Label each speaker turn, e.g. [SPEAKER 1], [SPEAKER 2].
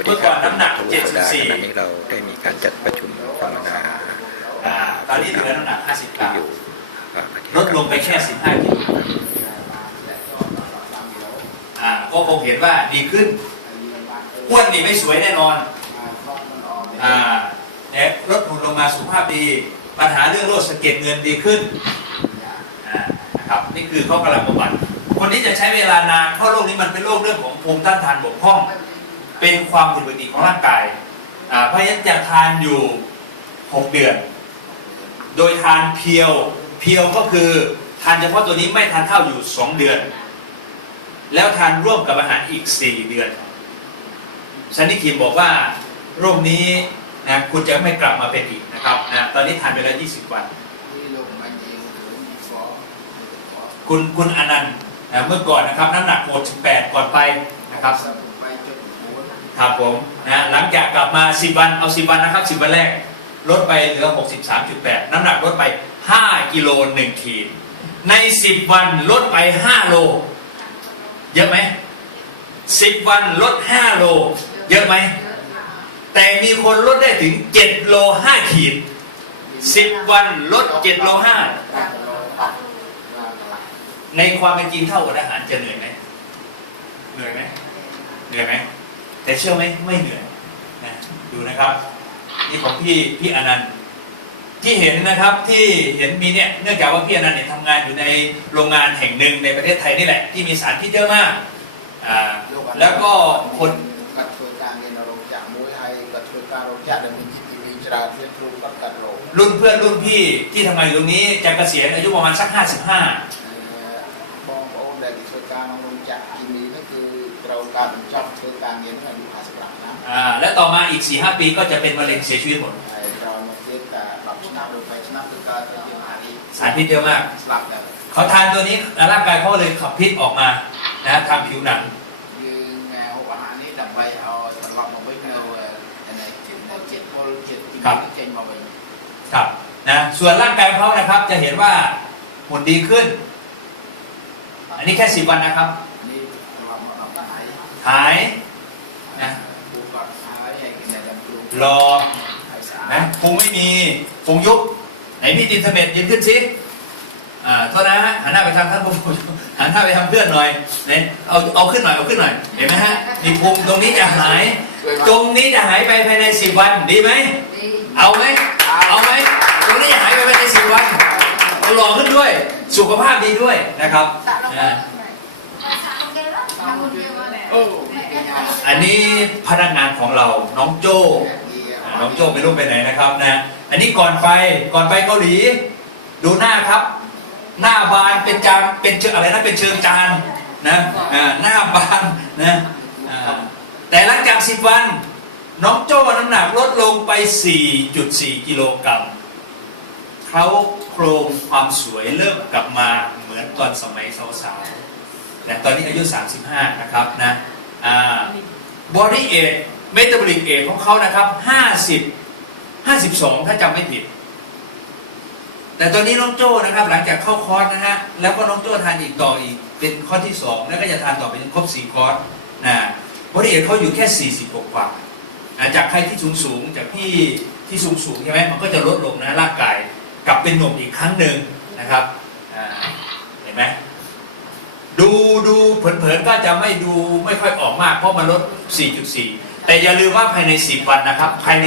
[SPEAKER 1] วัสดีครับ
[SPEAKER 2] เมื่อก่อนน้ำหนัก
[SPEAKER 1] ผมทวีโสดา
[SPEAKER 2] 74
[SPEAKER 1] ขณะนี้เราได้มีการจัดประชุมสัมมนา
[SPEAKER 2] อ่าตอนนี้เหลือน้ำหนัก50ก
[SPEAKER 1] ที่
[SPEAKER 2] รัม
[SPEAKER 1] อยู่อ่าประเทศ
[SPEAKER 2] ลดลงไปแค่15กิโลอ่าก็คงเห็นว่าดีขึ้นอ้วนนี่ไม่สวยแน่นอนอ่าเนี่ยลดหุ่นลงมาสุขภาพดี ปัญหาเรื่องโรคสะเก็ดเงินดีขึ้นอ่านะครับนี่คือเขากำลังบำบัดคนนี้จะใช้เวลานานเพราะโรคนี้มันเป็นโรคเรื่องของภูมิต้านทานบกพร่อง เป็นความผิดปกติของร่างกายเพราะฉะนั้นจะทานอยู่ 6 เดือน โดยทานเพียวเพียวก็คือทานเฉพาะตัวนี้ไม่ทานข้าวอยู่ 2 เดือน แล้วทานร่วมกับอาหารอีก 4 เดือนซันนิคิมบอกว่าโรคนี้นะคุณจะไม่กลับมาเป็นอีกนะครับนะตอนนี้ทานไปแล้ว 20 วันคุณคุณอนันต์นะเมื่อก่อนนะครับน้ำหนัก68ก่อนไปนะครับ ครับผมนะหลังจากกลับมา 10 วันเอา 10 วันนะครับ 10 วันแรก ลดไปเหลือ 63.8 น้ำหนักลดไป 5 กิโล1ขีดใน 10 วันลดไป 5 โล เยอะไหม 10 วันลด 5 โล เยอะไหม แต่มีคนลดได้ถึง 7 โล 5 ขีด 10 วันลด 7 โล 5 ในความเป็นจริงเท่ากับอาหารจะเหนื่อยไหม เหนื่อยไหม เหนื่อยไหม แต่เชื่อไหมไม่เหนื่อยนะดูนะครับนี่ของพี่พี่อนันต์ที่เห็นนะครับที่เห็นมีเนี่ยเนื่องจากว่าพี่อนันต์เนี่ยทำงานอยู่ในโรงงานแห่งหนึ่งในประเทศไทยนี่แหละ ที่มีสารพิษเยอะมากอ่าแล้วก็คน
[SPEAKER 3] គាត់ធ្វើការងារនៅរោងចក្រមួយហើយគាត់ធ្វើការរោងចក្រដែលមាន GPV ច្រើនទៀតគ្រូគាត់កាត់រោង
[SPEAKER 2] รุ่นเพื่อนรุ่นพี่ที่ทำงานอยู่ตรงนี้จะเกษียณอายุประมาณสัก 55
[SPEAKER 3] ហើយបងប្អូនដែលធ្វើការក្នុងរោងចក្រគីមីនេះគឺ เราการจับคือการเรียนอายุ50หลังนะ
[SPEAKER 2] อ่าและต่อมาอีก 4-5 ปีก็จะเป็นมะเร็งเสียชีวิตหมด
[SPEAKER 3] เรามาเทียบกับรับชนะหรืไปชนะตึอการเรียนอายุ
[SPEAKER 2] สารพิษเยอะมาก
[SPEAKER 3] สลับแล้
[SPEAKER 2] เขาทานตัวนี้ร่างกายเขาเลยขับพิษออกมานะทางผิวหนัง
[SPEAKER 3] ยืนแนวอาห
[SPEAKER 2] ครับครับนะส่วนร่างกายเขานะครับจะเห็นว่าหุ่นดีขึ้น อันนี้แค่สิบวันนะครับ หายนะรอนะคงไม่มีคงยุบไหนพี่ตินเสม็ดยืนขึ้นสิอ่าโทษนะฮะหันหน้าไปทางท่านผู้ชมหันหน้าไปทางเพื่อนหน่อยเนี่ยเอาเอาขึ้นหน่อยเอาขึ้นหน่อยเห็นไหมฮะมีภูมิตรงนี้จะหาย ตรงนี้จะหายไปภายในสิบวันดีไหมเอาไหมเอาไหมตรงนี้จะหายไปภายในสิบวันหล่อขึ้นด้วย สุขภาพดีด้วยนะครับ อันนี้พนักงานของเราน้องโจ้น้องโจ้ไม่รู้ไปไหนนะครับนะ อันนี้ก่อนไปก่อนไปเกาหลี ดูหน้าครับ หน้าบานเป็นจานเป็นเชิงอะไรนะเป็นเชิงจานนะหน้าบานนะแต่หลังจากสิบวัน น้องโจ้น้ำหนักลดลงไป 4.4 กิโลกรัมเขาโครงความสวยเริ่มกลับมาเหมือนตอนสมัยสาวๆ แต่ตอนนี้อายุ 35 นะครับนะบอดี้เอทเมตาบอลิกเอทของเขานะครับ 50 52 ถ้าจำไม่ผิด แต่ตอนนี้น้องโจ้นะครับ หลังจากเข้าคอร์สนะฮะแล้วก็น้องโจ้ทานอีกต่ออีก เป็นคอร์สที่ 2 แล้วก็จะทานต่อไปจนครบ 4 คอร์สนะบอดี้เอทเขาอยู่แค่ 40 กว่านะจากใครที่สูงสูงจากพี่ที่สูงสูงใช่ไหมมันก็จะลดลงนะร่างกายกลับเป็นหนุ่มอีกครั้งหนึ่งนะครับเห็นไหม ดูดูเผินๆก็จะไม่ดูไม่ค่อยออกมากเพราะมันลด 4.4 แต่อย่าลืมว่าภายใน 10 วันนะครับภายใน